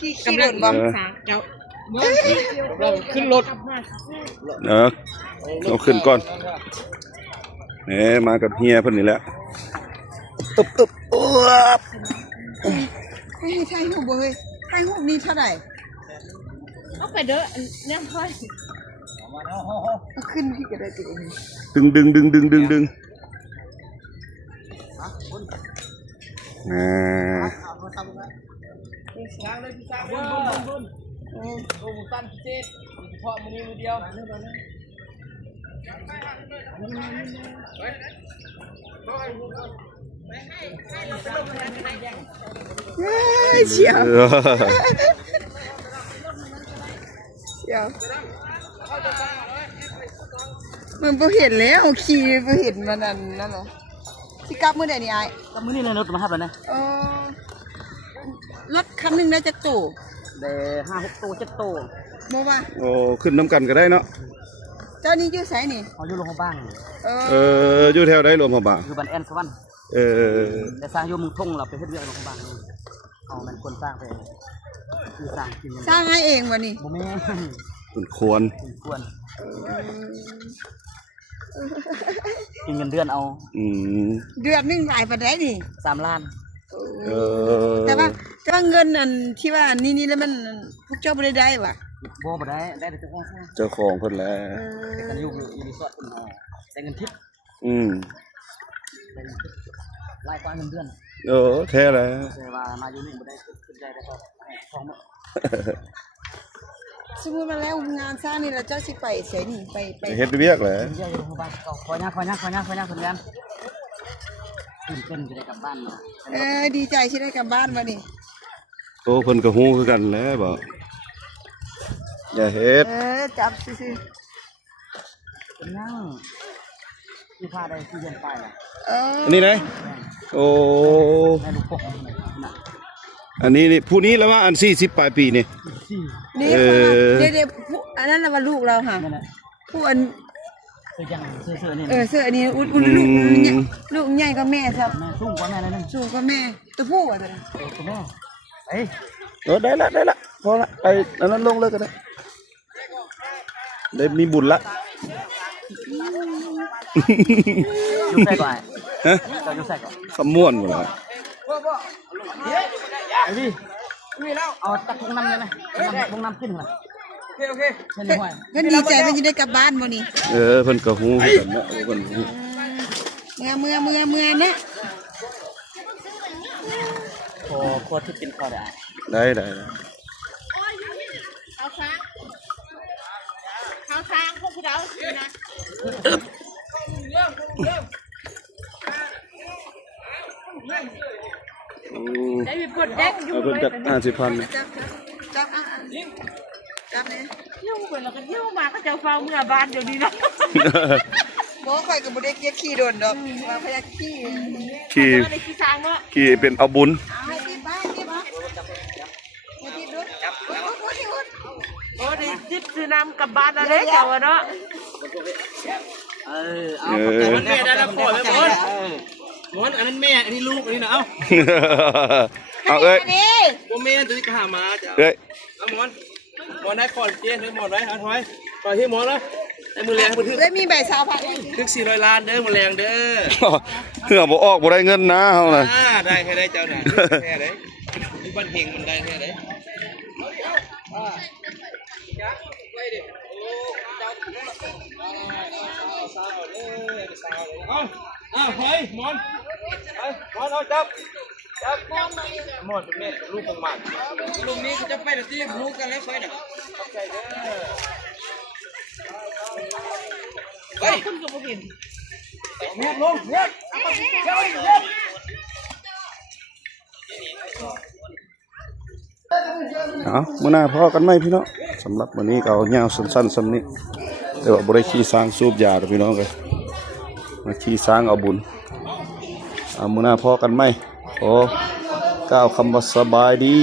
ขี่รถบ่เราขึ้นรถเอาขึ้นก่อนเนี่ยมากับเฮียเพิ่นนี่แหละอึบให้ถ่ายรูปบ่เฮ้ยถ่ายรูปนี่เท่าไหร่เอาไปเด้อเนี่ยค่อยเอาขึ้นที่ก็ได้ติดึงตั้งเจ็ดเพาะมือเดียวเชียวมันบ่เห็นแล้วขี่บ่เห็นมันนั่นเหรอสิกลับมื้อใดนี่อ้ายกลับมื้อนี้เลยรถมาฮับแล้วนะรถคันนึงได้จักตู้ได้5-6 ตู้7 ตู้บ่ว่าโอ้ขึ้นน้ำกันก็ได้เนาะเจ้านี่อยู่ไสนี่อยู่โรงพยาบาลอยู่แถวใดโรงพยาบาลอยู่บ้านแอนสวรรค์แต่สร้างอยู่เมืองทงเราไปเฮ็ดเวียกโรงพยาบาลเอามันคนสร้างไปคือสร้างกินสร้างให้เองบ่นี่บ่แม่นควรกินเงินเดือนเอาเดือนนึงหลายปานใดนี่3 ล้านแต่ว่าเงินอันที่ว่านี่แล้วมันพวกเจ้าบ่ได้ว่ะบ่ได้แต่เจ้าของเพิ่นแหละแต่กันอยู่รีสอร์ทเพิ่นแต่เงินทิพย์รายกว่าเงินเดือนแท้แล้วแต่ว่ามาอยู่นี่บ่ได้ขึ้นได้ก็ท้องหมดสมมุติว่าแล้วงานสร้างนี่แล้วเจ้าสิไปไสนี่ไปเฮ็ดเวียกแหละเฮ็ดอยู่โรงพยาบาลขอยักเพิ่นกันตื่นเต้นจะได้กลับบ้านเนาะดีใจที่ได้กลับบ้านมานี่เพิ่นก็ฮู้คือกันแหละบ่อย่าเฮ็ดจับซื่อเป็นยังที่พาได้ที่เรียนไปล่ะอันนี้ไหนแม่ลูกปกอันนี้นี่ผู้นี้แล้วว่าอัน40ปลายปีนี่เดี๋ยวอันนั้นว่าลูกเราค่ะผู้อันยังเสื้อนี่เสื้ออันนี้อุ่นลูกใหญ่กว่าแม่ครับแม่สูงกว่าแม่เลยนึงสูงกว่าแม่ตัวผู้อ่ะตัวแม่ได้ละพอละไปอันนั้นลงเลยก็ได้มีบุญละยูแซ่ก่อนจะยูแซ่ก่อนขม้วนหมดละไอ้พี่เอาตักพงน้ำเลยนะพงน้ำขึ้นเหรอโอเคเพิ่นดีใจเพิ่นจะได้กลับบ้านบ่นี่เพิ่นก็ฮู้กันเนาะเพิ่นฮู้เมื่อนะโคตรที่เป็นข้อได้เขาทางพวกเรานะได้มีปวดแดกอยู่เพิ่นจัก50,000จับเลยเที่ยวไปแล้วก็เที่ยวมาก็จะฟังเมื่อบ้านเดี๋ยวนี้นะบ่ค่อยก็บ่ได้ขี่โดนดอกว่าพยาขี่เป็นเอาบุญให้ที่บ้านที่บ่ให้ที่รถจับโอ้ดิจิบซื้อน้ำกับบ้านอะไรเจ้าเนาะเอาแม่ได้แล้วขอแม่หมอนอันนั้นแม่อันนี้ลูกอันนี้นะเอาโมเมนต์ตัวนี้ก็หามาจ้ะเอาหมอนได้ขอเจ๊ได้หมอนไว้หาถอยต่อที่หมอนนะไอ้มือแรงมือถือได้มีใบ20,000ถึง400 ล้านเด้อมือแรงเด้อเพื่อบ่ออกบ่ได้เงินนะเฮาน่ะได้แค่ได้เจ้าน่ะแค่ได้อยู่บ้านเฮงมันได้แค่ได้เอาเฮ้ยหมอนเอาจับหมอนเป็นแม่ลูกของมันลูกนี้จะไปแต่ที่รู้กันแล้วค่อยน่ะใช่เด้อเฮ้ยขึ้นกับบ่เห็นแม่ลงเฮ้ยมื้อหน้าพอกันไหมพี่น้องสำหรับวันนี้ก็เอายาวสั้นๆซ้ำนี้แต่ว่าบ่ได้ขี่ช้างสูบยาพี่น้องเลยมาขี่ช้างเอาบุญมื้อหน้าพอกันไหมก้าวคำว่าสบายดี